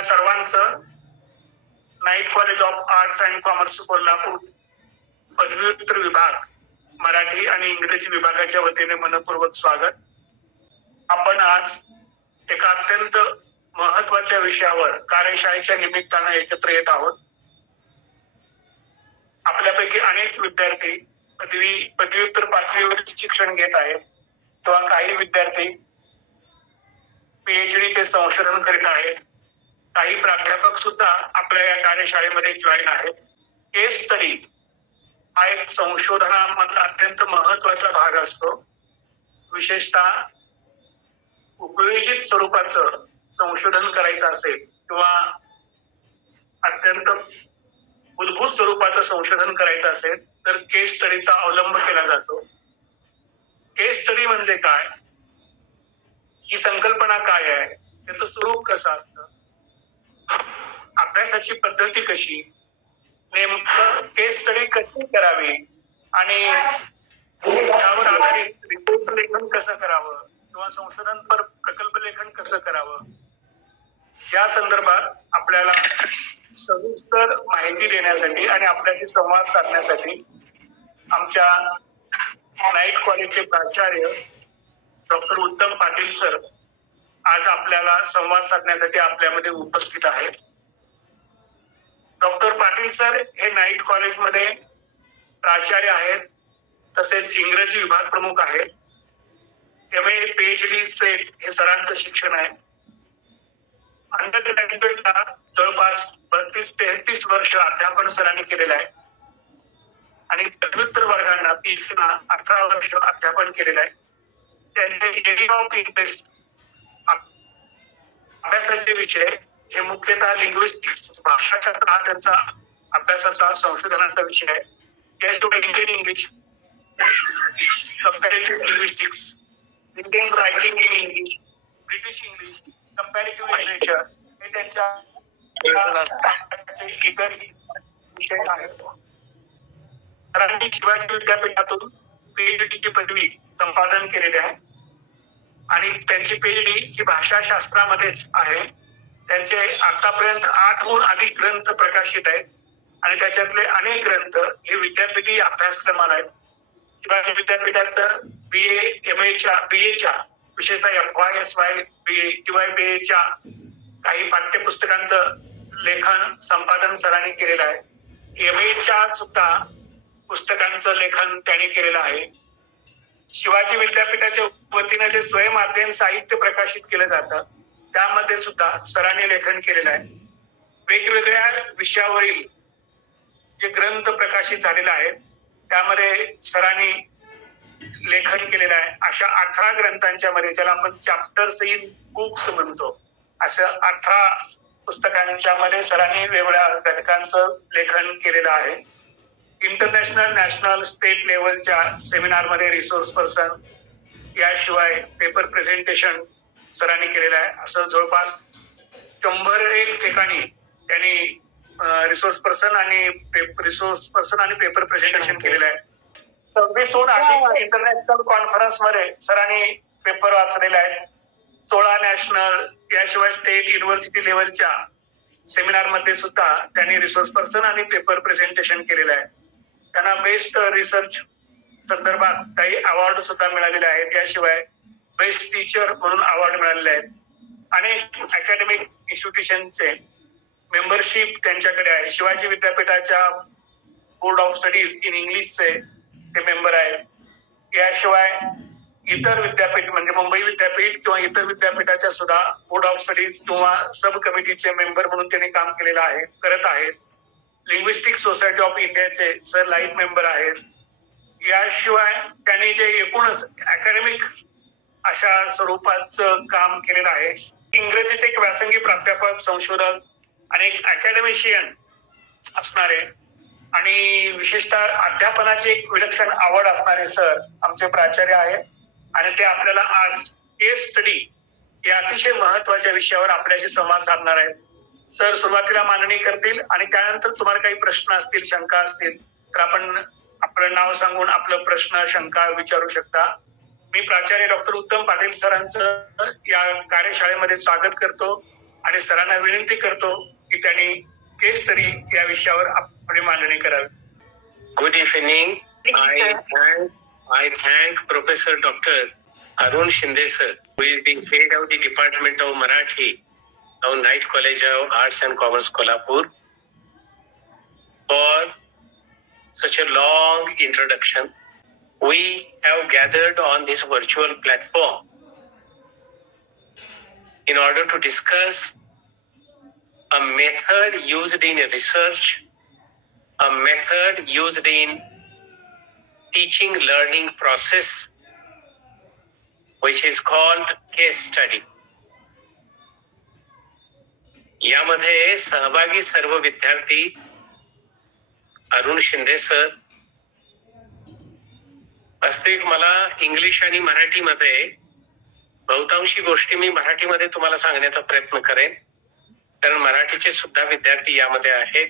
आपल्या सर्वांचं night college of arts and commerce Kolhapur पदव्युत्तर विभाग मराठी आणि इंग्रजी विभागाच्या वतीने मनपूर्वक स्वागत. आपण आज एका अत्यंत महत्वाच्या विषयावर कार्यशाळेच्या निमित्तानं एकत्र येत आहोत. आपल्यापैकी अनेक विद्यार्थी पदव्युत्तर पातळीवर शिक्षण घेत आहेत किंवा काही विद्यार्थी पीएचडीचे संशोधन करीत आहेत. काही प्राध्यापक सुद्धा आपल्या या कार्यशाळेमध्ये जॉईन आहेत. केस स्टडी हा एक संशोधनामधला अत्यंत महत्वाचा भाग असतो. विशेषतः उपयोजित स्वरूपाचं संशोधन करायचं असेल किंवा अत्यंत मूलभूत स्वरूपाचं संशोधन करायचं असेल तर केस स्टडीचा अवलंब केला जातो. केस स्टडी म्हणजे काय, ही संकल्पना काय आहे, त्याचं स्वरूप कसं असतं, अभ्यासाची पद्धती कशी, नेमकं केस स्टडी कशी करावी आणि त्यावर आधारित रिपोर्ट लेखन कसं करावं किंवा संशोधन प्रकल्प लेखन कसं करावं, या संदर्भात आपल्याला सविस्तर माहिती देण्यासाठी आणि आपल्याशी संवाद साधण्यासाठी आमच्या नाईट कॉलेजचे प्राचार्य डॉक्टर उत्तम पाटील सर आज आपल्याला संवाद साधण्यासाठी आपल्यामध्ये उपस्थित आहेत. डॉक्टर पाटील सर हे नाईट कॉलेजमध्ये प्राचार्य आहेत, तसेच इंग्रजी विभाग प्रमुख आहेत. MA PhD सेट हे सरांचं शिक्षण आहे. अंडर ग्रॅज्युएटला जवळपास 32-33 वर्ष अध्यापन सरांनी केलेलं आहे आणि पदव्युत्तर वर्गांना PhDला 18 वर्ष अध्यापन केलेलं आहे. त्यांचे एरिया ऑफ इंटरेस्ट अभ्यासाचे विषय हे मुख्यतः लिंग्विस्टिक्स, भाषाशास्त्र हा त्यांचा अभ्यासाचा संशोधनाचा विषय आहे. याशिवाय Indian English, comparative linguistics, Indian writing in English, British English, comparative literature हे त्यांच्या अभ्यासाचे इतरही विषय आहेत. सरांनी शिवाजी विद्यापीठातून PhDची पदवी संपादन केलेली आहे आणि त्यांची PhD ही भाषाशास्त्रामध्येच आहे. त्यांचे आतापर्यंत 8हून अधिक ग्रंथ प्रकाशित आहेत आणि त्याच्यातले अनेक ग्रंथ हे विद्यापीठी अभ्यासक्रमाला आहेत. शिवाजी विद्यापीठाचं BA विशेषतः FY BA किंवा BA काही पाठ्यपुस्तकांचं लेखन संपादन सरांनी केलेलं आहे. MA सुद्धा पुस्तकांचं लेखन त्यांनी केलेलं आहे. शिवाजी विद्यापीठाच्या वतीने जे स्वयंअध्ययन साहित्य प्रकाशित केलं जातं त्यामध्ये सुद्धा सरांनी लेखन केलेलं आहे. वेगवेगळ्या विषयावरील जे ग्रंथ प्रकाशित झालेले आहेत त्यामध्ये सरांनी लेखन केलेलं आहे. अशा 18 ग्रंथांच्या मध्ये, ज्याला आपण चॅप्टर्स इन बुक्स म्हणतो, असं 18 पुस्तकांच्या मध्ये सरांनी वेगवेगळ्या घटकांचं लेखन केलेलं आहे. इंटरनॅशनल, नॅशनल, स्टेट लेवलच्या सेमिनारमध्ये रिसोर्स पर्सन, याशिवाय पेपर प्रेझेंटेशन सरांनी केलेलं आहे. असं जवळपास 101 ठिकाणी त्यांनी रिसोर्स पर्सन आणि पेपर प्रेझेंटेशन केलेलं आहे. 26हून अधिक इंटरनॅशनल कॉन्फरन्स मध्ये सरांनी पेपर वाचलेले आहेत. 16 नॅशनल, याशिवाय स्टेट, युनिव्हर्सिटी लेवलच्या सेमिनार मध्ये सुद्धा त्यांनी रिसोर्स पर्सन आणि पेपर प्रेझेंटेशन केलेलं आहे. त्यांना बेस्ट रिसर्च संदर्भात काही अवॉर्ड सुद्धा मिळालेले आहेत. याशिवाय बेस्ट टीचर म्हणून अवॉर्ड मिळालेले आहेत. अनेक अकॅडमिक इन्स्टिट्यूशनचे मेंबरशिप त्यांच्याकडे आहे. शिवाजी विद्यापीठाच्या बोर्ड ऑफ स्टडीज इन इंग्लिशचे ते मेंबर आहेत. याशिवाय इतर विद्यापीठ म्हणजे मुंबई विद्यापीठ किंवा इतर विद्यापीठाच्या सुद्धा बोर्ड ऑफ स्टडीज किंवा सब कमिटीचे मेंबर म्हणून त्यांनी काम केलेलं आहे, करत आहेत. लिंग्विस्टिक सोसायटी ऑफ इंडियाचे सर लाईफ मेंबर आहेत. याशिवाय त्यांनी जे एकूणच अकॅडमिक अशा स्वरूपाचं काम केलेलं आहे. इंग्रजीचे एक व्यासंगी प्राध्यापक, संशोधक आणि एक अकॅडमिशियन असणारे आणि विशेषतः अध्यापनाची एक विलक्षण आवड असणारे सर आमचे प्राचार्य आहेत आणि ते आपल्याला आज केस स्टडी या अतिशय महत्वाच्या विषयावर आपल्याशी संवाद साधणार आहेत. सर सुरुवातीला मांडणी करतील आणि त्यानंतर तुम्हाला काही प्रश्न असतील, शंका असतील तर आपण आपलं नाव सांगून आपलं प्रश्न, शंका विचारू शकता. मी प्राचार्य डॉक्टर उत्तम पाटील सरांचं या कार्यशाळेमध्ये स्वागत करतो आणि सरांना विनंती करतो की त्यांनी केस स्टडी या विषयावर आपली मांडणी करावी. Good evening. I thank Professor Dr. Arun Shinde sir, who is the head of the Department of Marathi of Knight College of Arts and Commerce, Kolhapur, for such a long introduction. We have gathered on this virtual platform in order to discuss a method used in research, a method used in teaching learning process, which is called case study. यामध्ये सहभागी सर्व विद्यार्थी Arun Shinde sir, वास्तविक मला English आणि मराठीमध्ये बहुतांशी गोष्टी मी मराठीमध्ये तुम्हाला सांगण्याचा प्रयत्न करेन, कारण मराठीचे सुद्धा विद्यार्थी यामध्ये आहेत.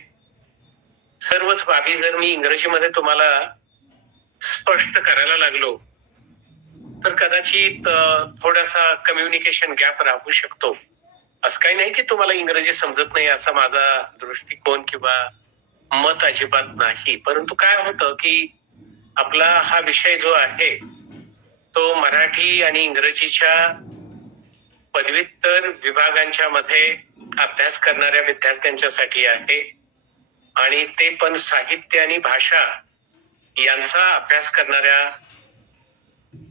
सर्वच बाबी जर मी इंग्रजीमध्ये तुम्हाला स्पष्ट करायला लागलो तर कदाचित थोडासा कम्युनिकेशन गॅप राहू शकतो. असं काही नाही की तुम्हाला इंग्रजी समजत नाही असा माझा दृष्टिकोन किंवा मत अजिबात नाही, परंतु काय होतं की आपला हा विषय जो आहे तो मराठी आणि इंग्रजीच्या पदव्युत्तर विभागांच्या मध्ये अभ्यास करणाऱ्या विद्यार्थ्यांच्यासाठी आहे आणि ते पण साहित्य आणि भाषा यांचा अभ्यास करणाऱ्या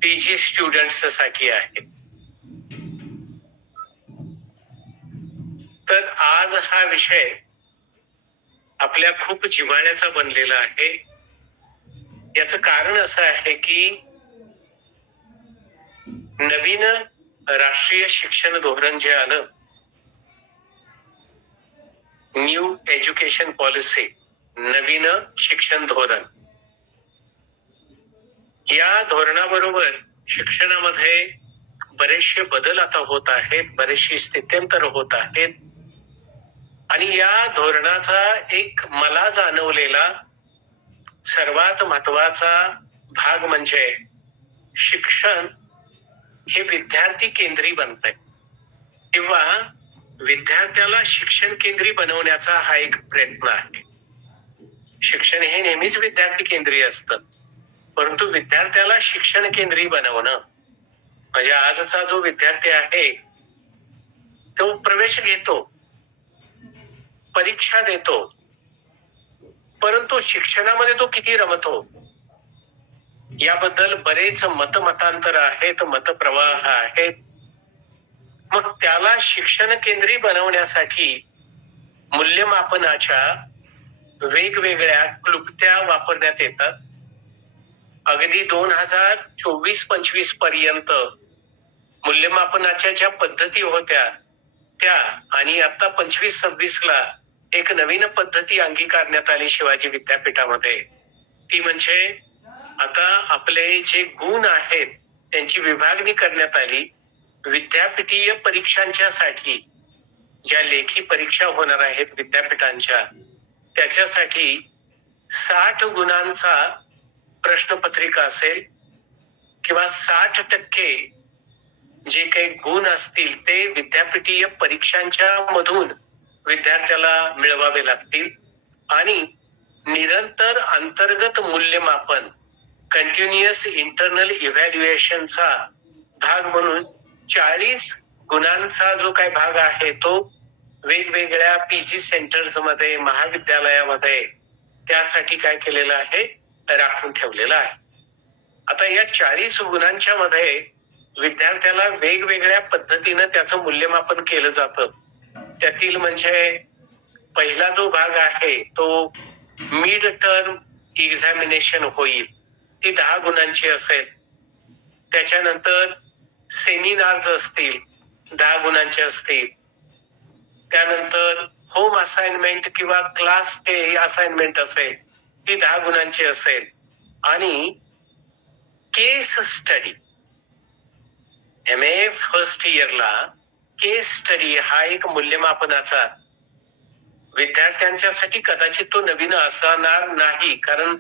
पीजी स्टुडंट्स साठी आहे. तर आज हा विषय आपल्या खूप जिव्हाळ्याचा बनलेला आहे. याचं कारण असं आहे की नवीन राष्ट्रीय शिक्षण धोरण जे आलं, न्यू एज्युकेशन पॉलिसी, नवीन शिक्षण धोरण, या धोरणाबरोबर शिक्षणामध्ये बरेचसे बदल आता होत आहेत, बरेचशी स्थित्यंतर होत आहेत आणि या धोरणाचा एक मला जाणवलेला सर्वात महत्वाचा भाग म्हणजे शिक्षण हे विद्यार्थी केंद्री बनतंय किंवा विद्यार्थ्याला शिक्षण केंद्री बनवण्याचा हा एक प्रयत्न आहे. शिक्षण हे नेहमीच विद्यार्थी केंद्री असतं, परंतु विद्यार्थ्याला शिक्षण केंद्री बनवणं म्हणजे आजचा जो विद्यार्थी आहे तो प्रवेश घेतो, परीक्षा देतो, परंतु शिक्षणामध्ये तो किती रमतो याबद्दल बरेच मतमतांतर आहेत, मतप्रवाह आहेत. मग त्याला शिक्षण केंद्री बनवण्यासाठी मूल्यमापनाच्या वेगवेगळ्या क्लुप्त्या वापरण्यात येतात. अगदी 2024-25 पर्यंत मूल्यमापनाच्या ज्या पद्धती होत्या त्या आणि आता 25-26 ला एक नवीन पद्धती अंगीकारण्यात आली शिवाजी विद्यापीठामध्ये. ती म्हणजे आता आपले जे गुण आहेत त्यांची विभागणी करण्यात आली. विद्यापीठीय परीक्षांच्या साठी ज्या लेखी परीक्षा होणार आहेत विद्यापीठांच्या, त्याच्यासाठी 60 गुणांचा प्रश्नपत्रिका असेल किंवा 60% जे काही गुण असतील ते विद्यापीठीय परीक्षांच्या मधून विद्यार्थ्याला मिळवावे लागतील आणि निरंतर अंतर्गत मूल्यमापन, कंटिन्युअस इंटरनल इव्हॅल्युएशनचा भाग म्हणून 40 गुणांचा जो काही भाग आहे तो वेगवेगळ्या पीजी सेंटर्स मध्ये, महाविद्यालयामध्ये त्यासाठी काय केलेलं आहे, राखून ठेवलेलं आहे. आता या 40 गुणांच्या मध्ये विद्यार्थ्याला वेगवेगळ्या पद्धतीनं त्याचं मूल्यमापन केलं जातं. त्यातील म्हणजे पहिला जो भाग आहे तो मिड टर्म एक्झामिनेशन होईल, ती 10 गुणांची असेल. त्याच्यानंतर सेमिनार्स असतील, 10 गुणांचे असतील. त्यानंतर होम असाइनमेंट किंवा क्लास असाइनमेंट असेल, ती 10 गुणांची असेल. आणि केस स्टडी, MA फर्स्ट इयरला केस स्टडी हा एक मूल्यमापनाचा विद्यार्थ्यांच्यासाठी कदाचित तो नवीन असणार नाही, कारण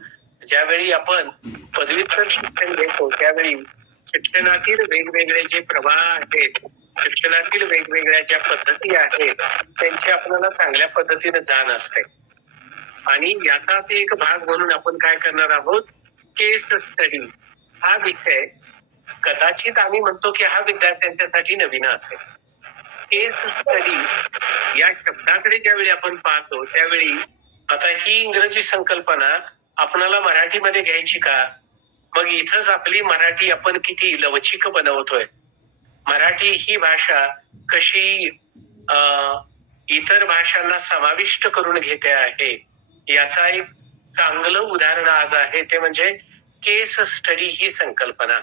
ज्यावेळी आपण पदव्युत्तर शिक्षण घेतो त्यावेळी शिक्षणातील वेगवेगळे जे प्रवाह आहेत शिक्षणातील वेगवेगळ्या ज्या पद्धती आहेत त्यांची आपल्याला चांगल्या पद्धतीने जाण असते. आणि याचाच एक भाग म्हणून आपण काय करणार आहोत, केस स्टडी हा विषय कदाचित आम्ही म्हणतो की हा विद्यार्थ्यांच्यासाठी नवीन असेल. केस स्टडी या शब्दाकडे ज्यावेळी आपण पाहतो त्यावेळी आता ही इंग्रजी संकल्पना आपणाला मराठीमध्ये घ्यायची का? मग इथंच आपली मराठी आपण किती लवचिक बनवतोय. मराठी ही भाषा कशी इतर भाषांना समाविष्ट करून घेते आहे याचा एक चांगलं उदाहरण आज आहे, ते म्हणजे केस स्टडी ही संकल्पना.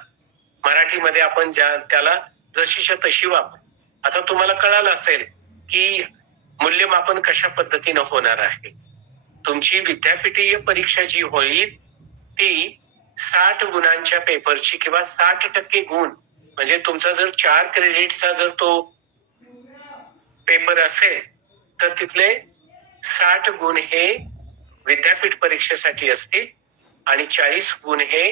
मराठीमध्ये आपण त्याला जशीच्या तशी वापर. आता तुम्हाला कळालं असेल की मूल्यमापन कशा पद्धतीनं होणार आहे. तुमची विद्यापीठीय परीक्षा जी होईल ती 60 गुणांच्या पेपरची किंवा 60% गुण, म्हणजे तुमचा जर 4 क्रेडिटचा जर तो पेपर असेल तर तिथले 60 गुण हे विद्यापीठ परीक्षेसाठी असतील आणि 40 गुण हे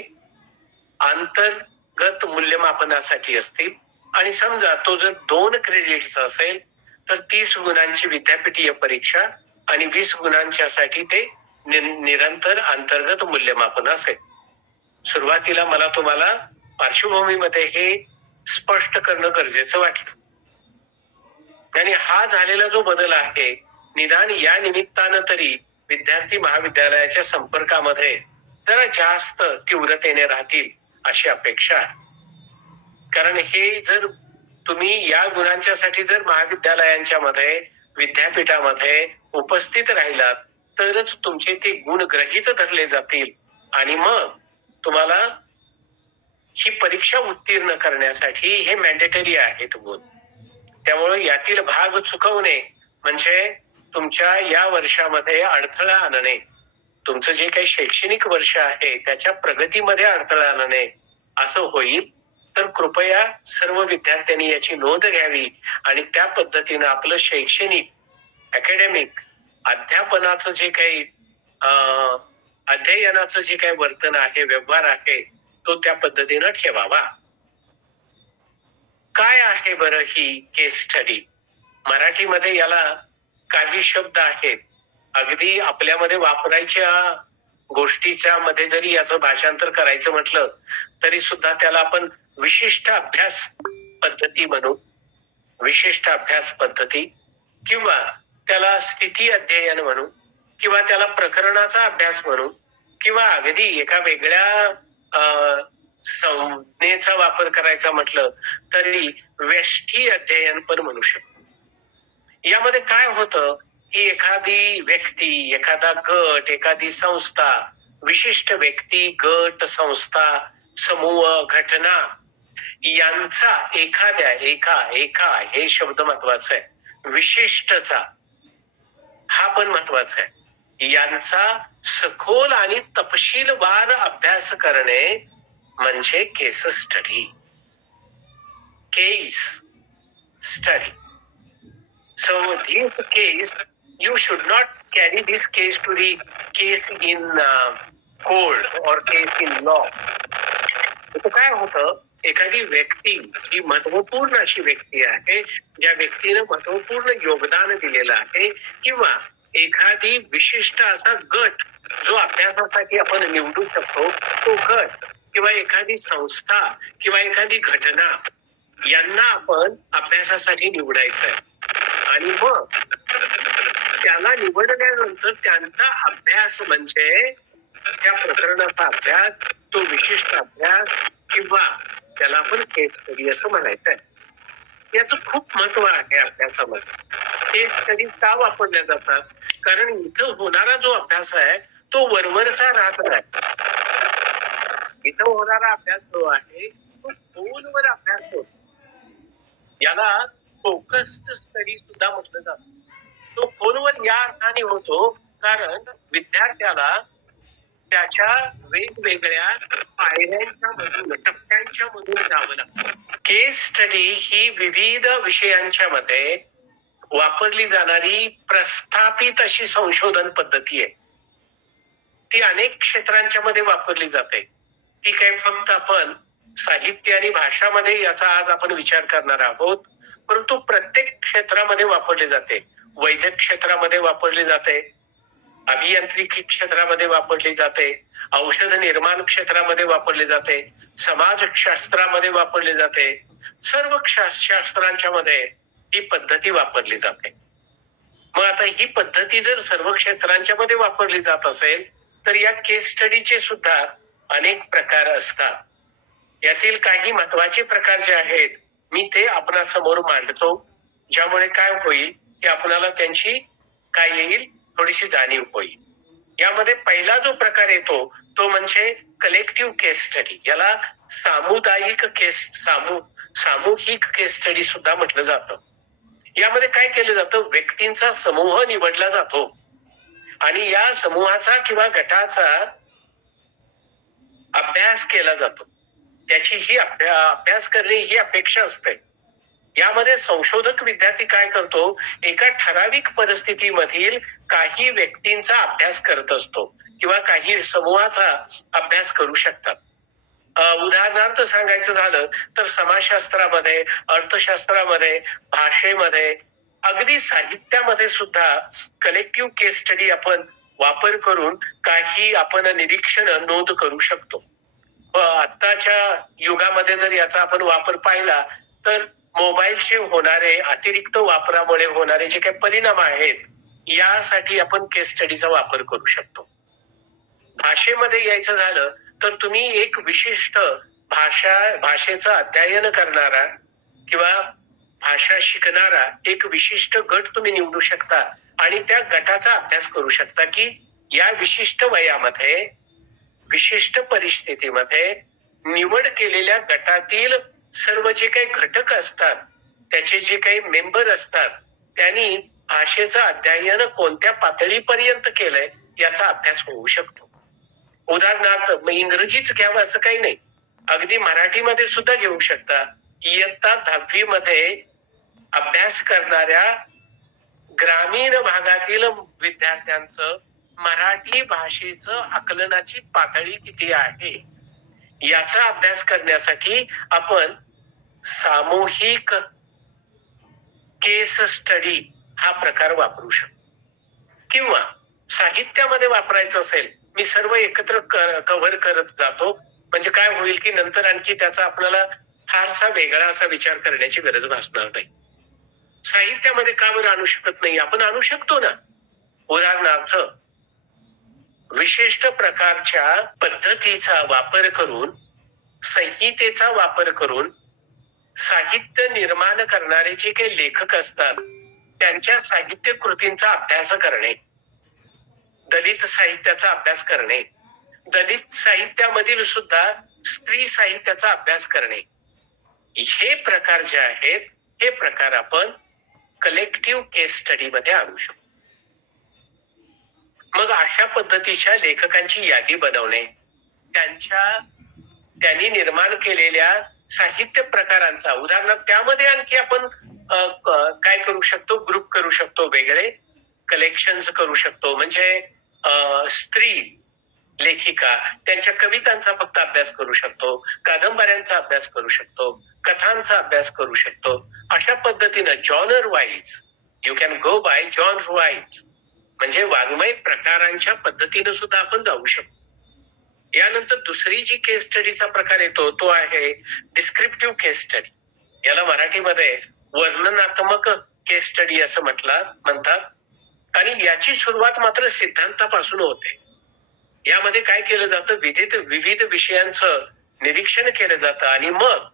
अंतर्गत मूल्यमापनासाठी असतील. आणि समजा तो जर 2 क्रेडिटचा असेल तर 30 गुणांची विद्यापीठीय परीक्षा आणि 20 गुणांच्यासाठी ते निरंतर अंतर्गत मूल्यमापन असेल. सुरुवातीला मला तुम्हाला पार्श्वभूमीमध्ये हे स्पष्ट करणं गरजेचं वाटलं. आणि हा झालेला जो बदल आहे निदान या निमित्तानं तरी विद्यार्थी महाविद्यालयाच्या संपर्कामध्ये जरा जास्त तीव्रतेने राहतील अशी अपेक्षा आहे. कारण हे जर तुम्ही या गुणांच्यासाठी जर महाविद्यालयांच्या मध्ये विद्यापीठामध्ये उपस्थित राहिलात तरच तुमचे ते गुण गृहीत धरले जातील आणि मग तुम्हाला ही परीक्षा उत्तीर्ण करण्यासाठी हे मॅन्डेटरी आहेत गुण. त्यामुळे यातील भाग चुकवणे म्हणजे तुमच्या या वर्षामध्ये अडथळा आणणे, तुमचं जे काही शैक्षणिक वर्ष आहे त्याच्या प्रगतीमध्ये अडथळा आणणे असं होईल. तर कृपया सर्व विद्यार्थ्यांनी याची नोंद घ्यावी आणि त्या पद्धतीनं आपलं शैक्षणिक अकॅडमिक अध्यापनाचं जे काही अध्ययनाचं जे काही वर्तन आहे, व्यवहार आहे, तो त्या पद्धतीनं ठेवावा. काय आहे बरं ही केस स्टडी? मराठीमध्ये याला काही शब्द आहेत, अगदी आपल्यामध्ये वापरायच्या गोष्टीच्या मध्ये जरी याचं भाषांतर करायचं म्हटलं तरी सुद्धा त्याला आपण विशिष्ट अभ्यास पद्धती म्हणू, विशिष्ट अभ्यास पद्धती किंवा त्याला स्थिती अध्ययन म्हणू किंवा त्याला प्रकरणाचा अभ्यास म्हणू किंवा अगदी एका वेगळ्या संज्ञेचा वापर करायचा म्हटलं तरी व्यष्टी अध्ययन पण म्हणू शकतो. यामध्ये काय होतं की एखादी व्यक्ती, एखादा गट, एखादी संस्था, विशिष्ट व्यक्ती, गट, संस्था, समूह, घटना यांचा एखाद्या एका हे शब्द महत्वाचा आहे, विशिष्टचा हा पण महत्वाचा आहे, यांचा सखोल आणि तपशीलवार अभ्यास करणे म्हणजे case study. Case study. So this case, you should not carry this case to the case in court or case in law. तर काय होतं, एखादी व्यक्ती जी महत्वपूर्ण अशी व्यक्ती आहे, ज्या व्यक्तीनं महत्वपूर्ण योगदान दिलेलं आहे किंवा एखादी विशिष्ट असा गट जो अभ्यासासाठी आपण निवडू शकतो, तो गट किंवा एखादी संस्था किंवा एखादी घटना यांना आपण अभ्यासासाठी निवडायचं आहे. आणि मग त्याला निवडल्यानंतर त्यांचा अभ्यास म्हणजे त्या प्रकरणाचा अभ्यास, तो विशिष्ट अभ्यास किंवा त्याला आपण केस स्टडी असं म्हणायचं आहे. याचं खूप महत्व आहे अभ्यासामध्ये. केस स्टडी का वापरल्या जातात? कारण इथं होणारा जो अभ्यास आहे तो वरवरचा राहत नाही. इथं होणारा अभ्यास जो आहे तो खोलवर अभ्यास होतो. याला फोकस्ड स्टडी सुद्धा म्हटलं जातं. तो खोलवर या अर्थाने होतो कारण विद्यार्थ्याला त्याच्या वेगवेगळ्या पायऱ्यांच्या मधून, टप्प्यांच्या मधून जावं लागतं. केस स्टडी ही विविध विषयांच्या मध्ये वापरली जाणारी प्रस्थापित अशी संशोधन पद्धती आहे. ती अनेक क्षेत्रांच्या मध्ये वापरली जाते. ती काही फक्त आपण साहित्य आणि भाषामध्ये याचा आज आपण विचार करणार आहोत, परंतु प्रत्येक क्षेत्रामध्ये वापरली जाते. वैद्यक क्षेत्रामध्ये वापरली जाते, अभियांत्रिकी क्षेत्रामध्ये वापरली जाते, औषध निर्माण क्षेत्रामध्ये वापरली जाते, समाजशास्त्रामध्ये वापरली जाते. सर्व शास्त्रांच्या मध्ये ही पद्धती वापरली जाते. मग आता ही पद्धती जर सर्व क्षेत्रांच्या मध्ये वापरली जात असेल तर या केस स्टडीचे सुद्धा अनेक प्रकार असतात. यातील काही महत्वाचे प्रकार जे आहेत मी ते आपणासमोर मांडतो, ज्यामुळे काय होईल की आपणाला त्यांची काय येईल थोडीशी जाणीव होईल. यामध्ये पहिला जो प्रकार येतो तो म्हणजे कलेक्टिव्ह केस स्टडी. याला सामुदायिक सामूहिक केस स्टडी सुद्धा म्हटलं जातं. यामध्ये काय केलं जातं, व्यक्तींचा समूह निवडला जातो आणि या समूहाचा किंवा गटाचा अभ्यास केला जातो. त्याची ही अभ्यास करणे ही अपेक्षा असते. यामध्ये संशोधक विद्यार्थी काय करतो, एका ठराविक परिस्थितीमधील काही व्यक्तींचा अभ्यास करत असतो किंवा काही समूहाचा अभ्यास करू शकतात. उदाहरणार्थ सांगायचं झालं तर समाजशास्त्रामध्ये, अर्थशास्त्रामध्ये, भाषेमध्ये, अगदी साहित्यामध्ये सुद्धा कलेक्टिव्ह केस स्टडी आपण वापर करून काही आपण निरीक्षण नोंद करू शकतो. आत्ताच्या युगामध्ये जर याचा आपण वापर पाहिला तर मोबाईलचे होणारे अतिरिक्त वापरामुळे होणारे जे काही परिणाम आहेत यासाठी आपण केस स्टडीचा वापर करू शकतो. भाषेमध्ये यायचं झालं तर तुम्ही एक विशिष्ट भाषेचं अध्ययन करणारा किंवा भाषा शिकणारा एक विशिष्ट गट तुम्ही निवडू शकता आणि त्या गटाचा अभ्यास करू शकता की या विशिष्ट वयामध्ये, विशिष्ट परिस्थितीमध्ये निवड केलेल्या गटातील सर्व जे काही घटक असतात, त्याचे जे काही मेंबर असतात, त्यांनी भाषेचं अध्ययन कोणत्या पातळीपर्यंत केलंय याचा अभ्यास होऊ शकतो. उदाहरणार्थ इंग्रजीच घ्यावं असं काही नाही, अगदी मराठीमध्ये सुद्धा घेऊ शकता. इयत्ता 10वी मध्ये अभ्यास करणाऱ्या ग्रामीण भागातील विद्यार्थ्यांचं मराठी भाषेचं आकलनाची पातळी किती आहे याचा अभ्यास करण्यासाठी आपण सामूहिक केस स्टडी हा प्रकार वापरू शकतो. किंवा साहित्यामध्ये वापरायचं असेल, मी सर्व एकत्र कव्हर करत जातो, म्हणजे काय होईल की नंतर आणखी त्याचा आपल्याला फारसा वेगळा असा विचार करण्याची गरज भासणार नाही. साहित्यामध्ये का बरं आणू शकत नाही, आपण आणू शकतो ना. उदाहरणार्थ विशिष्ट प्रकारच्या पद्धतीचा वापर करून, संहितेचा वापर करून साहित्य निर्माण करणारे जे काही लेखक असतात त्यांच्या साहित्य कृतींचा अभ्यास करणे, दलित साहित्याचा अभ्यास करणे, दलित साहित्यामधील सुद्धा स्त्री साहित्याचा अभ्यास करणे, हे प्रकार जे आहेत हे प्रकार आपण कलेक्टिव्ह केस स्टडी मध्ये आणू शकतो. मग अशा पद्धतीच्या लेखकांची यादी बनवणे, त्यांनी निर्माण केलेल्या साहित्य प्रकारांचा, उदाहरणार्थ त्यामध्ये आणखी आपण काय करू शकतो, ग्रुप करू शकतो, वेगळे कलेक्शन्स करू शकतो. म्हणजे स्त्री लेखिका त्यांच्या कवितांचा फक्त अभ्यास करू शकतो, कादंबऱ्यांचा अभ्यास करू शकतो, कथांचा अभ्यास करू शकतो. अशा पद्धतीनं genre wise you can go by genre wise, म्हणजे वाङ्मय प्रकारांच्या पद्धतीनं सुद्धा आपण जाऊ शकतो. यानंतर दुसरी जी केस स्टडीचा प्रकार येतो तो आहे डिस्क्रिप्टिव्ह केस स्टडी. याला मराठीमध्ये वर्णनात्मक केस स्टडी असं म्हणतात. आणि याची सुरुवात मात्र सिद्धांतापासून होते. यामध्ये काय केलं जातं, विविध विषयांचं निरीक्षण केलं जातं आणि मग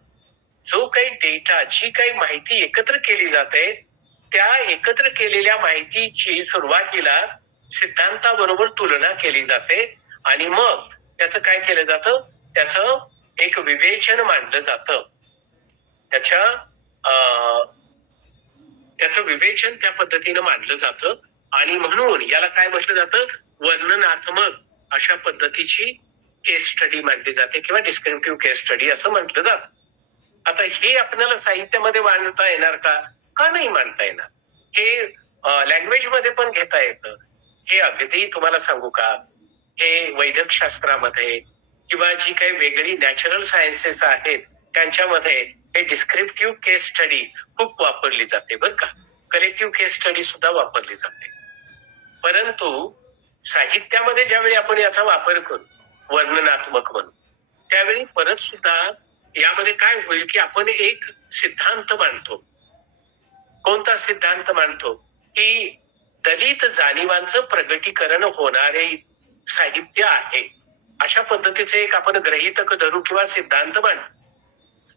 जो काही डेटा, जी काही माहिती एकत्र केली जाते त्या एकत्र केलेल्या माहितीची सुरुवातीला सिद्धांताबरोबर तुलना केली जाते आणि मग त्याचं काय केलं जातं, त्याचं एक विवेचन मांडलं जातं. त्याचं विवेचन त्या पद्धतीनं मांडलं जातं आणि म्हणून याला काय म्हटलं जातं, वर्णनात्मक अशा पद्धतीची केस स्टडी मांडली जाते किंवा डिस्क्रिप्टिव्ह केस स्टडी असं म्हटलं जातं. आता हे आपल्याला साहित्यामध्ये मांडता येणार का नाही मांडता येणार, हे लँग्वेज मध्ये पण घेता येतं. हे अगदी तुम्हाला सांगू का, हे वैद्यक शास्त्रामध्ये किंवा जी काही वेगळी नॅचरल सायन्सेस आहेत त्यांच्यामध्ये हे डिस्क्रिप्टिव्ह केस स्टडी खूप वापरली जाते बरं का. कलेक्टिव्ह केस स्टडी सुद्धा वापरली जाते. परंतु साहित्यामध्ये ज्यावेळी आपण याचा वापर करू वर्णनात्मक म्हणून, त्यावेळी परत सुद्धा यामध्ये काय होईल की आपण एक सिद्धांत मांडतो. कोणता सिद्धांत मांडतो? की दलित जाणीवांचं प्रगटीकरण होणारे साहित्य आहे, अशा पद्धतीचे एक आपण गृहीतक धरू किंवा सिद्धांत मांडू.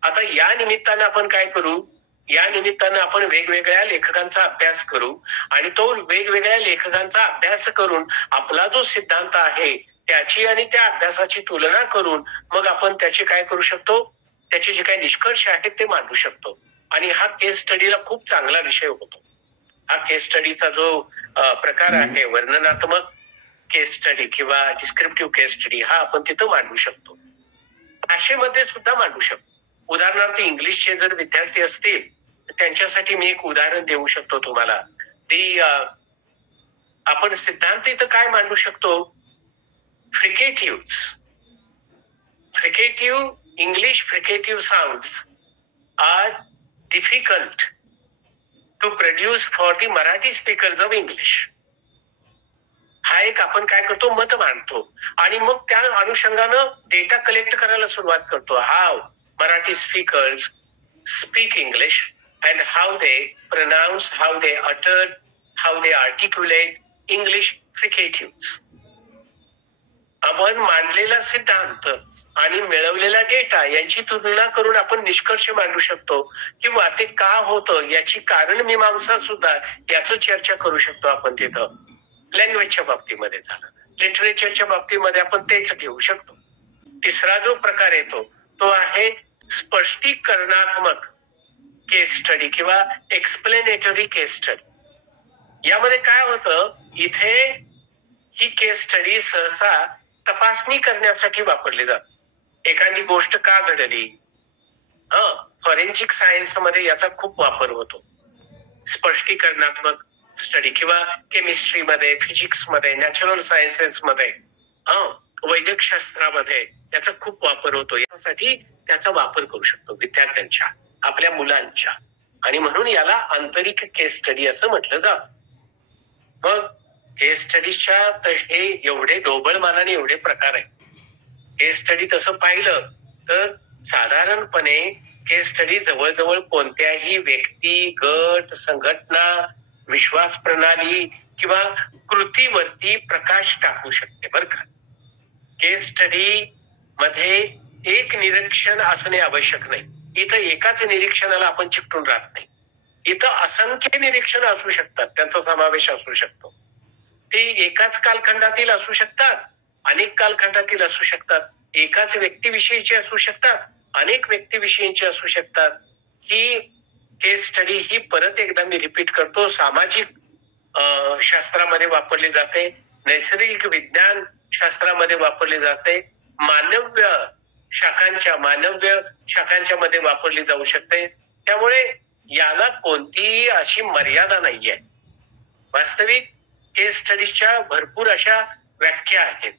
आता या निमित्तानं आपण काय करू? या निमित्तानं आपण वेगवेगळ्या लेखकांचा अभ्यास करू आणि तो वेगवेगळ्या लेखकांचा अभ्यास करून आपला जो सिद्धांत आहे त्याची आणि त्या अभ्यासाची तुलना करून मग आपण त्याचे काय करू शकतो? त्याचे जे काही निष्कर्ष आहेत ते मांडू शकतो. आणि हा केस स्टडीला खूप चांगला विषय होतो. हा केस स्टडीचा जो प्रकार आहे वर्णनात्मक केस स्टडी किंवा डिस्क्रिप्टिव्ह केस स्टडी, हा आपण तिथं मांडू शकतो. भाषेमध्ये सुद्धा मांडू शकतो. उदाहरणार्थ इंग्लिशचे जर विद्यार्थी असतील तर त्यांच्यासाठी मी एक उदाहरण देऊ शकतो तुम्हाला. आपण सिद्धांत इथं काय मांडू शकतो? फ्रिकेटिव्ह English fricative sounds are difficult to produce for the Marathi speakers of English. हा एक आपण काय करतो? मत मांडतो आणि मग त्या अनुषंगानं डेटा कलेक्ट करायला सुरुवात करतो. How Marathi speakers speak English and how they pronounce, how they utter, how they articulate English fricative. आपण मांडलेला सिद्धांत आणि मिळवलेला डेटा यांची तुलना करून आपण निष्कर्ष मांडू शकतो किंवा ते का होतं याची कारण मीमांसा सुद्धा याचं चर्चा करू शकतो आपण तिथं. लँग्वेजच्या बाबतीमध्ये झालं, लिटरेचरच्या बाबतीमध्ये आपण तेच घेऊ शकतो. तिसरा जो प्रकार येतो तो आहे स्पष्टीकरणात्मक केस स्टडी किंवा एक्सप्लेनेटरी केस स्टडी. यामध्ये काय होतं? इथे ही केस स्टडी सहसा तपासणी करण्यासाठी वापरली जाते. एखादी गोष्ट का घडली? फॉरेन्सिक सायन्स मध्ये याचा खूप वापर होतो. स्पष्टीकरणात्मक स्टडी किंवा केमिस्ट्रीमध्ये, फिजिक्समध्ये, नॅचरल सायन्सेस मध्ये, वैद्यकशास्त्रामध्ये याचा खूप वापर होतो. यासाठी त्याचा वापर करू शकतो विद्यार्थ्यांच्या, आपल्या मुलांच्या, आणि म्हणून याला आंतरिक केस स्टडी असं म्हटलं जातं. मग केस स्टडीच्या हे एवढे ढोबळमानाने एवढे प्रकार आहेत. केस स्टडी तसं पाहिलं तर साधारणपणे केस स्टडी जवळजवळ कोणत्याही व्यक्ती, गट, संघटना, विश्वास प्रणाली किंवा कृतीवरती प्रकाश टाकू शकते बरं का. केस स्टडी मध्ये एक निरीक्षण असणे आवश्यक नाही. इथं एकाच निरीक्षणाला आपण चिकटून राहत नाही. इथं असंख्य निरीक्षण असू शकतात, त्यांचा समावेश असू शकतो. ते एकाच कालखंडातील असू शकतात, अनेक कालखंडातील असू शकतात, एकाच व्यक्तीविषयीचे असू शकतात, अनेक व्यक्तीविषयीचे असू शकतात. ही केस स्टडी ही परत एकदा मी रिपीट करतो, सामाजिक शास्त्रामध्ये वापरली जाते, नैसर्गिक विज्ञान शास्त्रामध्ये वापरली जाते, मानव्य शाखांच्या मध्ये वापरली जाऊ शकते. त्यामुळे याला कोणतीही अशी मर्यादा नाहीये. वास्तविक केस स्टडीच्या भरपूर अशा व्याख्या आहेत,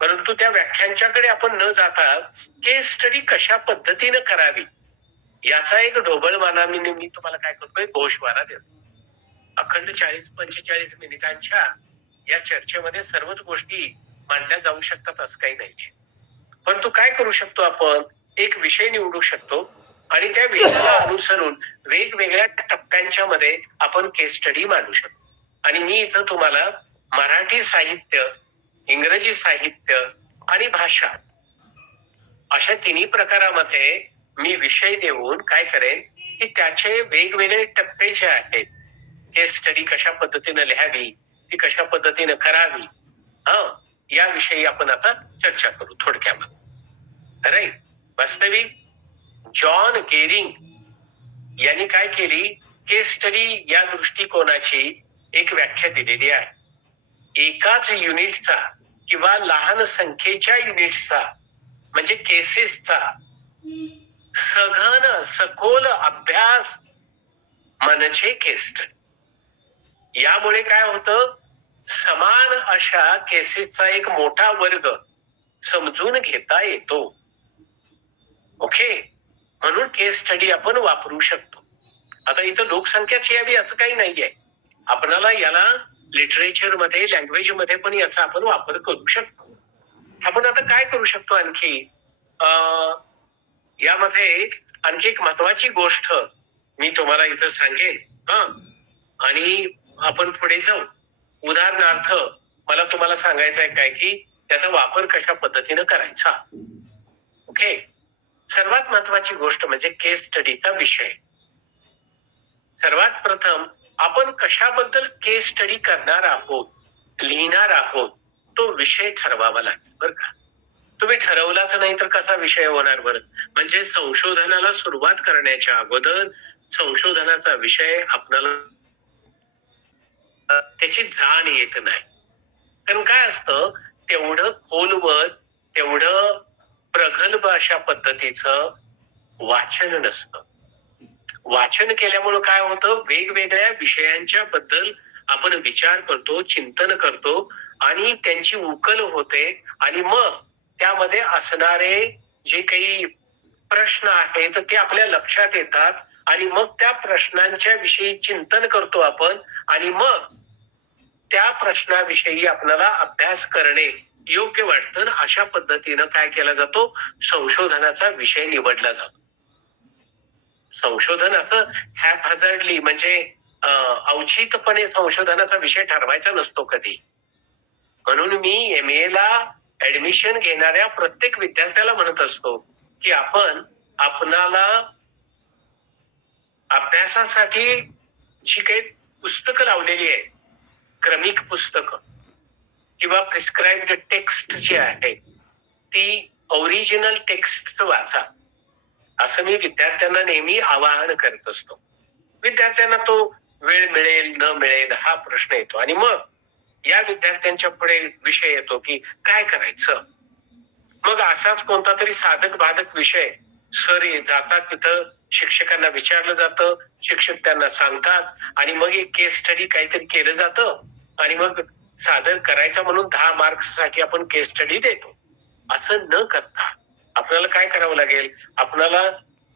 परंतु त्या व्याख्यांच्याकडे आपण न जाता केस स्टडी कशा पद्धतीनं करावी याचा एक ढोबळमानाने मी तुम्हाला काय करतोय, गोषवारा देतो. अखंड 40-45 मिनिटांच्या या चर्चेमध्ये सर्वच गोष्टी मांडल्या जाऊ शकतात असं काही नाही. परंतु काय करू शकतो आपण? एक विषय निवडू शकतो आणि त्या विषयाला अनुसरून वेगवेगळ्या टप्प्यांच्या मध्ये आपण केस स्टडी मांडू शकतो. आणि मी इथं तुम्हाला मराठी साहित्य, इंग्रजी साहित्य आणि भाषा अशा तिन्ही प्रकारामध्ये मी विषय देऊन काय करेन की त्याचे वेगवेगळे टप्पे जे आहेत, केस स्टडी कशा पद्धतीने लिहावी, ती कशा पद्धतीने करावी, याविषयी आपण आता चर्चा करू थोडक्यामध्ये. राईट. वास्तविक जॉन गेरिंग यांनी काय केली, केस स्टडी या दृष्टिकोनाची एक व्याख्या दिलेली आहे. एकाच युनिटचा किंवा लहान संख्येच्या युनिट्सचा म्हणजे केसेसचा सघन सखोल अभ्यास म्हणजे केस स्टडी. यामुळे काय होतं, समान अशा केसेसचा एक मोठा वर्ग समजून घेता येतो. ओके. म्हणून केस स्टडी आपण वापरू शकतो. आता इथं लोकसंख्याच यावी असं काही नाहीये. आपणाला याला लिटरेचर मध्ये, लँग्वेज मध्ये पण याचा आपण वापर करू शकतो. आपण आता काय करू शकतो आणखी यामध्ये आणखी एक महत्वाची गोष्ट मी तुम्हाला इथं सांगेन. आणि आपण पुढे जाऊ. उदाहरणार्थ मला तुम्हाला सांगायचं आहे काय की त्याचा वापर कशा पद्धतीनं करायचा. ओके, सर्वात महत्वाची गोष्ट म्हणजे केस स्टडीचा विषय. सर्वात प्रथम आपण कशाबद्दल केस स्टडी करणार आहोत, लिहिणार आहोत, तो विषय ठरवावा लागेल बरं का. तुम्ही ठरवलाच नाही तर कसा विषय होणार बरं. म्हणजे संशोधनाला सुरुवात करण्याच्या अगोदर संशोधनाचा विषय आपल्याला त्याची जाण येत नाही. कारण काय असतं, तेवढं खोलवर, तेवढं प्रगल्भ अशा पद्धतीचं वाचन नसतं. वाचन केल्यामुळे काय होतं, वेगवेगळ्या विषयांच्या बद्दल आपण विचार करतो, चिंतन करतो आणि त्यांची उकल होते आणि मग त्यामध्ये असणारे जे काही प्रश्न आहेत ते आपल्या लक्षात येतात आणि मग त्या प्रश्नांच्या विषयी चिंतन करतो आपण आणि मग त्या प्रश्नाविषयी आपल्याला अभ्यास करणे योग्य वाटतं. अशा पद्धतीनं काय केला जातो, संशोधनाचा विषय निवडला जातो. संशोधन असं हॅपहॅझर्डली म्हणजे अवचितपणे संशोधनाचा विषय ठरवायचा नसतो कधी. म्हणून मी MA ला ऍडमिशन घेणाऱ्या प्रत्येक विद्यार्थ्याला म्हणत असतो की आपणाला अभ्यासासाठी जी काही पुस्तकं लावलेली आहे, क्रमिक पुस्तकं किंवा प्रिस्क्राइब्ड टेक्स्ट जी आहे ती ओरिजिनल टेक्स्ट वाचा, असं मी विद्यार्थ्यांना नेहमी आवाहन करत असतो. विद्यार्थ्यांना तो वेळ मिळेल न मिळेल हा प्रश्न येतो आणि मग या विद्यार्थ्यांच्या पुढे विषय येतो की काय करायचं. मग असाच कोणता तरी साधक बाधक विषय सर जातात तिथं, शिक्षकांना विचारलं जातं, शिक्षक त्यांना सांगतात आणि मग एक केस स्टडी काहीतरी केलं जातं आणि मग सादर करायचा म्हणून 10 मार्क्स साठी आपण केस स्टडी देतो. असं न करता आपल्याला काय करावं लागेल, आपल्याला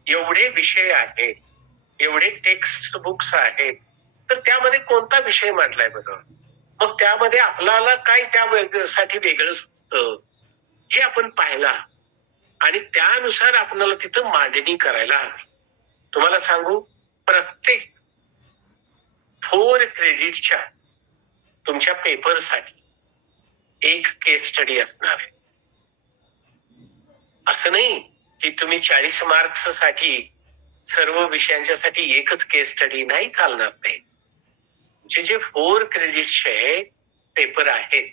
एवढे विषय आहेत, एवढे टेक्स्ट बुक्स आहेत, तर त्यामध्ये कोणता विषय मांडलाय बरं, मग त्यामध्ये आपल्याला काय त्यासाठी वेगळं सुचतं हे आपण पाहिला आणि त्यानुसार आपल्याला तिथं मांडणी करायला हवी. तुम्हाला सांगू, प्रत्येक 4 क्रेडिटच्या तुमच्या पेपरसाठी एक केस स्टडी असणार आहे. असं नाही की तुम्ही 40 मार्क्स साठी सर्व विषयांच्या साठी एकच केस स्टडी नाही चालणार. जे 4 क्रेडिटचे पेपर आहेत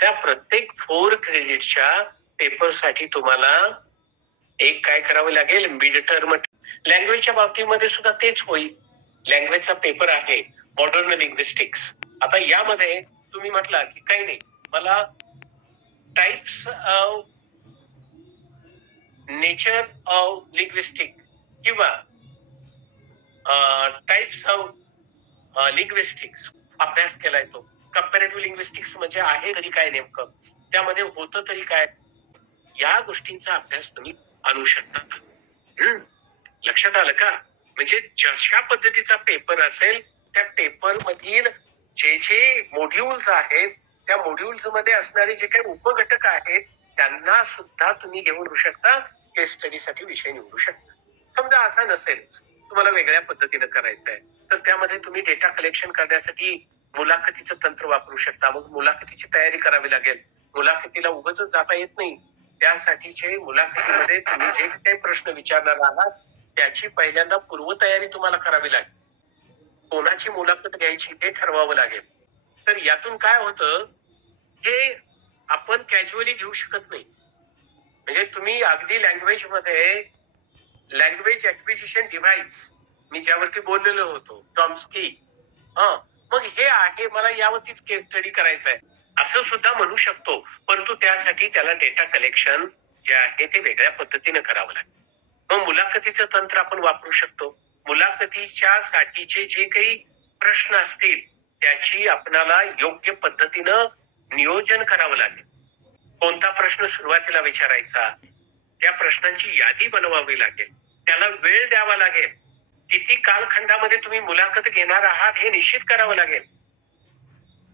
त्या प्रत्येक 4 क्रेडिटच्या पेपरसाठी तुम्हाला एक काय करावं लागेल, मिड टर्म. लँग्वेजच्या बाबतीमध्ये सुद्धा तेच होईल. लँग्वेजचा पेपर आहे मॉडर्न लिंग्विस्टिक्स. आता यामध्ये तुम्ही म्हटला की काही नाही, मला types of nature of linguistic किंवा टाइप्स ऑफ लिंग्विस्टिक्स अभ्यास केलाय तो. कंपॅरेटिव्ह लिंग्विस्टिक्स म्हणजे आहे तरी काय, नेमकं त्यामध्ये होतं तरी काय, या गोष्टींचा अभ्यास तुम्ही आणू शकता. लक्षात आलं का. म्हणजे जशा पद्धतीचा पेपर असेल त्या पेपर मधील जे मॉड्यूल्स आहेत त्या मॉड्यूल्स मध्ये असणारे जे काही उपघटक आहेत त्यांना सुद्धा तुम्ही घेऊन शकता, केस स्टडीसाठी विषय निवडू शकता. समजा असा नसेल, तुम्हाला वेगळ्या पद्धतीनं करायचं आहे, तर त्यामध्ये तुम्ही डेटा कलेक्शन करण्यासाठी मुलाखतीचं तंत्र वापरू शकता. मग मुलाखतीची तयारी करावी लागेल. मुलाखतीला उगाच जाता येत नाही, त्यासाठीचे मुलाखतीमध्ये तुम्ही जे काही प्रश्न विचारणार आहात त्याची पहिल्यांदा पूर्वतयारी तुम्हाला करावी लागेल. कोणाची मुलाखत घ्यायची हे ठरवावं लागेल. तर यातून काय होतं, हे आपण कॅज्युअली घेऊ शकत नाही. म्हणजे तुम्ही अगदी लँग्वेज मध्ये लँग्वेज ऍक्विजिशन डिव्हाइस मी ज्यावरती बोललेलो होतो, चॉम्स्की, मग हे आहे, मला यावरतीच केस स्टडी करायचा आहे असं सुद्धा म्हणू शकतो. परंतु त्यासाठी त्याला डेटा कलेक्शन जे आहे ते वेगळ्या पद्धतीने करावं लागेल. मग मुलाखतीचं तंत्र आपण वापरू शकतो. मुलाखतीच्या साठीचे जे काही प्रश्न असतील त्याची आपणाला योग्य पद्धतीनं नियोजन करावं लागेल. कोणता प्रश्न सुरुवातीला विचारायचा, त्या प्रश्नांची यादी बनवावी लागेल. त्याला वेळ द्यावा लागेल. किती कालखंडामध्ये तुम्ही मुलाखत घेणार आहात हे निश्चित करावं लागेल.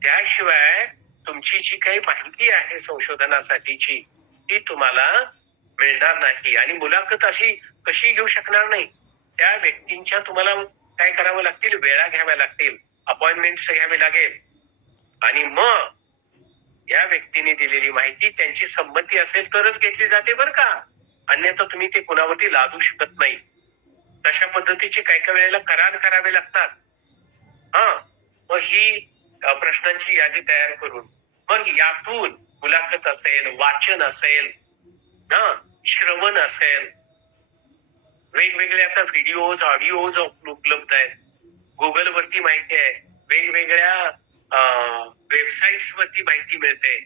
त्याशिवाय तुमची जी काही माहिती आहे संशोधनासाठीची ती तुम्हाला मिळणार नाही. आणि मुलाखत अशी कशी घेऊ शकणार नाही. त्या व्यक्तींच्या तुम्हाला काय करावं लागतील, वेळा घ्याव्या लागतील, अपॉइंटमेंट्स घ्यावे लागेल. आणि मग या व्यक्तीने दिलेली माहिती त्यांची संमती असेल तरच घेतली जाते बरं का. अन्यथा तुम्ही ते कुणावरती लादू शकत नाही. तशा पद्धतीचे काही काही वेळेला करार करावे लागतात. मग ही प्रश्नांची यादी तयार करून मग यातून मुलाखत असेल, वाचन असेल, श्रवण असेल, वेगवेगळे आता व्हिडिओज, ऑडिओज उपलब्ध आहेत. गुगल वरती माहिती आहे, वेगवेगळ्या वेबसाईट्स वरती माहिती मिळते.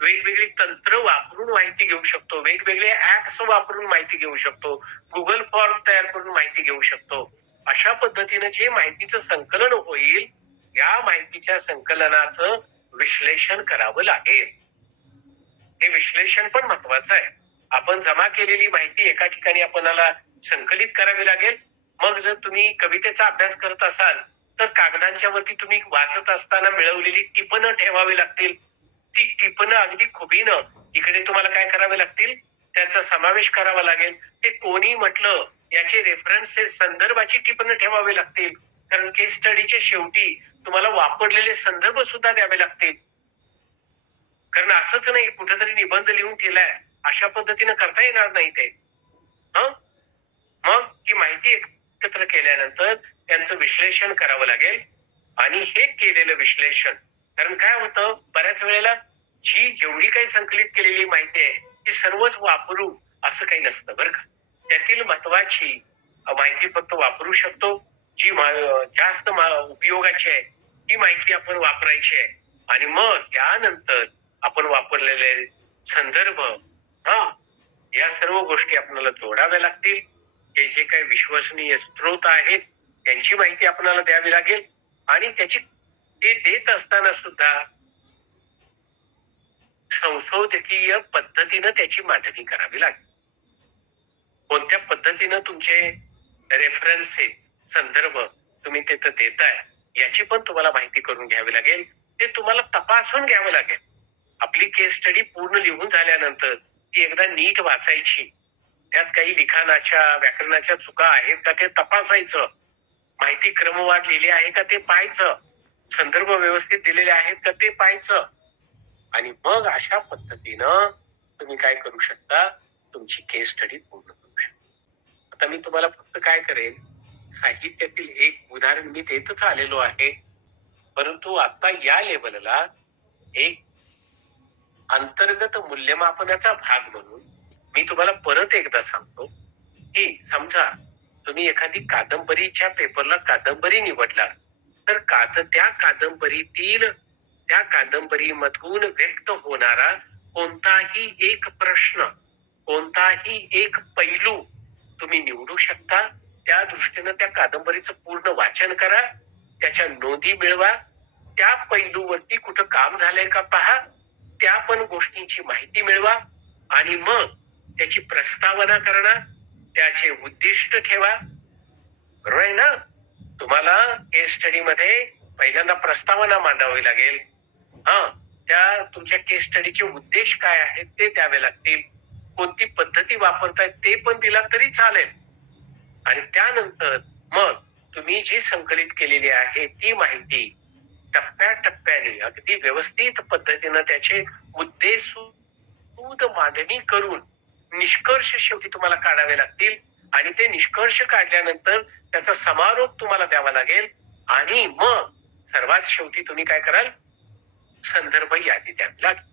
वेगवेगळी तंत्र वापरून माहिती घेऊ शकतो, वेगवेगळे ऍप्स वापरून माहिती घेऊ शकतो, गुगल फॉर्म तयार करून माहिती घेऊ शकतो. अशा पद्धतीने जे माहितीचं संकलन होईल, या माहितीच्या संकलनाचं विश्लेषण करावं लागेल. हे विश्लेषण पण महत्वाचं आहे. आपण जमा केलेली माहिती एका ठिकाणी आपल्याला संकलित करावी लागेल. मग जर तुम्ही कवितेचा अभ्यास करत असाल तर कागदांच्या वरती तुम्ही वाचत असताना मिळवलेली टिपणं ठेवावी लागतील. ती टिपणं अगदी खुबीनं इकडे तुम्हाला काय करावे लागतील, त्याचा समावेश करावा लागेल. ते कोणी म्हटलं याचे रेफरन्सेस, संदर्भाची टिपणं ठेवावी लागतील. कारण केस स्टडीच्या शेवटी तुम्हाला वापरलेले संदर्भ सुद्धा द्यावे लागतील. कारण असंच नाही कुठेतरी निबंध लिहून केलाय अशा पद्धतीने करता येणार नाही ते. मग ही माहिती एकत्र केल्यानंतर त्यांचं विश्लेषण करावं लागेल. आणि हे केलेलं विश्लेषण, कारण काय होतं बऱ्याच वेळेला जेवढी काही संकलित केलेली माहिती आहे ती सर्वच वापरू असं काही नसतं बरं का. त्यातील महत्वाची माहिती फक्त वापरू शकतो, जी जास्त उपयोगाची आहे ती माहिती आपण वापरायची आहे. आणि मग यानंतर आपण वापरलेले संदर्भ, या सर्व गोष्टी आपल्याला जोडाव्या लागतील. जे काही विश्वसनीय स्रोत आहेत त्यांची माहिती आपल्याला द्यावी लागेल. आणि त्याची ते देत असताना सुद्धा संशोधकीय पद्धतीनं त्याची मांडणी करावी लागेल. कोणत्या पद्धतीनं तुमचे रेफरन्सेस, संदर्भ तुम्ही तिथं देताय याची पण तुम्हाला माहिती करून घ्यावी लागेल. ते तुम्हाला तपासून घ्यावं लागेल. आपली केस स्टडी पूर्ण लिहून झाल्यानंतर ती एकदा नीट वाचायची. त्यात काही लिखाणाच्या, व्याकरणाच्या चुका आहेत का ते तपासायचं. माहिती क्रमवार लिहिली आहे का ते पाहायचं. संदर्भ व्यवस्थित दिलेले आहेत का ते पाहायचं. आणि मग अशा पद्धतीनं तुम्ही काय करू शकता, तुमची केस स्टडी पूर्ण करू शकता. आता मी तुम्हाला फक्त काय करेन, साहित्यातील एक उदाहरण मी देतच आलेलो आहे. परंतु आता या लेवलला एक अंतर्गत मूल्यमापनाचा भाग म्हणून मी तुम्हाला परत एकदा सांगतो की समजा तुम्ही एखादी कादंबरीच्या पेपरला कादंबरी निवडला तर त्या कादंबरीतील, त्या कादंबरीमधून व्यक्त होणारा कोणताही एक प्रश्न, कोणताही एक पैलू तुम्ही निवडू शकता. त्या दृष्टीनं त्या कादंबरीचं पूर्ण वाचन करा, त्याच्या नोंदी मिळवा, त्या पैलूवरती कुठं काम झालंय का पहा, त्या पण गोष्टींची माहिती मिळवा. आणि मग त्याची प्रस्तावना करणार, त्याचे उद्दिष्ट ठेवा. बरोबर आहे ना. तुम्हाला केस स्टडी मध्ये पहिल्यांदा प्रस्तावना मांडावी लागेल. त्या तुमच्या केस स्टडीचे उद्देश काय आहेत ते द्यावे लागतील. कोणती पद्धती वापरताय ते पण दिला तरी चालेल. आणि त्यानंतर मग तुम्ही जी संकलित केलेली आहे ती माहिती टप्प्याटप्प्याने अगदी व्यवस्थित पद्धतीनं त्याचे उद्देश मांडणी करून निष्कर्ष शेवटी तुम्हाला काढावे लागतील. आणि ते निष्कर्ष काढल्यानंतर त्याचा समारोप तुम्हाला द्यावा लागेल. आणि मग सर्वात शेवटी तुम्ही काय कराल, संदर्भ यादी द्यावी लागेल.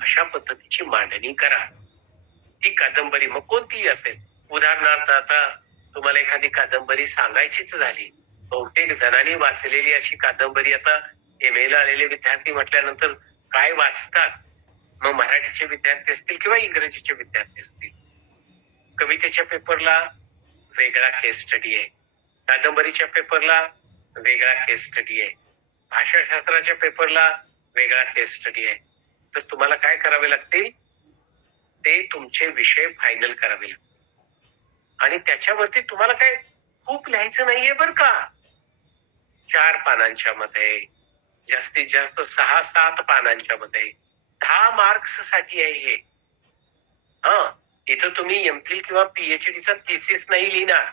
अशा पद्धतीची मांडणी करा. ती कादंबरी मग कोणतीही असेल. उदाहरणार्थ आता तुम्हाला एखादी कादंबरी सांगायचीच झाली, बहुतेक जणांनी वाचलेली अशी कादंबरी, आता MA ला आलेले विद्यार्थी म्हटल्यानंतर काय वाचतात, मग मराठीचे विद्यार्थी असतील किंवा इंग्रजीचे विद्यार्थी असतील. कवितेच्या पेपरला वेगळा केस स्टडी आहे, कादंबरीच्या पेपरला वेगळा केस स्टडी आहे, भाषाशास्त्राच्या पेपरला वेगळा केस स्टडी आहे. तर तुम्हाला काय करावे लागतील, ते तुमचे विषय फायनल करावे लागतील. आणि त्याच्यावरती तुम्हाला काय खूप लिहायचं नाहीये बरं का. 4 पानांच्या मध्ये, जास्तीत जास्त 6-7 पानांच्या मध्ये 10 मार्क्स साठी आहे हे. इथं तुम्ही एमफिल किंवा पीएचडीचा थिसिस नाही लिहिणार,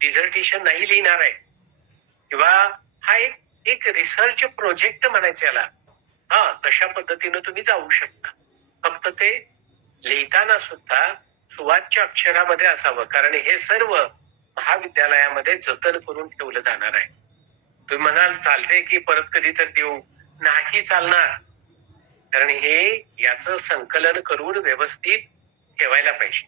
डिझर्टेशन नाही लिहिणार आहे, किंवा हा एक रिसर्च प्रोजेक्ट म्हणायचं याला. तशा पद्धतीनं तुम्ही जाऊ शकता. फक्त ते लिहिताना सुद्धा सुवाच्य अक्षरामध्ये असावं, कारण हे सर्व महाविद्यालयामध्ये जतन करून ठेवलं जाणार आहे. तुम्ही म्हणाल चालते की परत कधी तर देऊ, नाही चालणार, कारण हे याचं संकलन करून व्यवस्थित ठेवायला पाहिजे.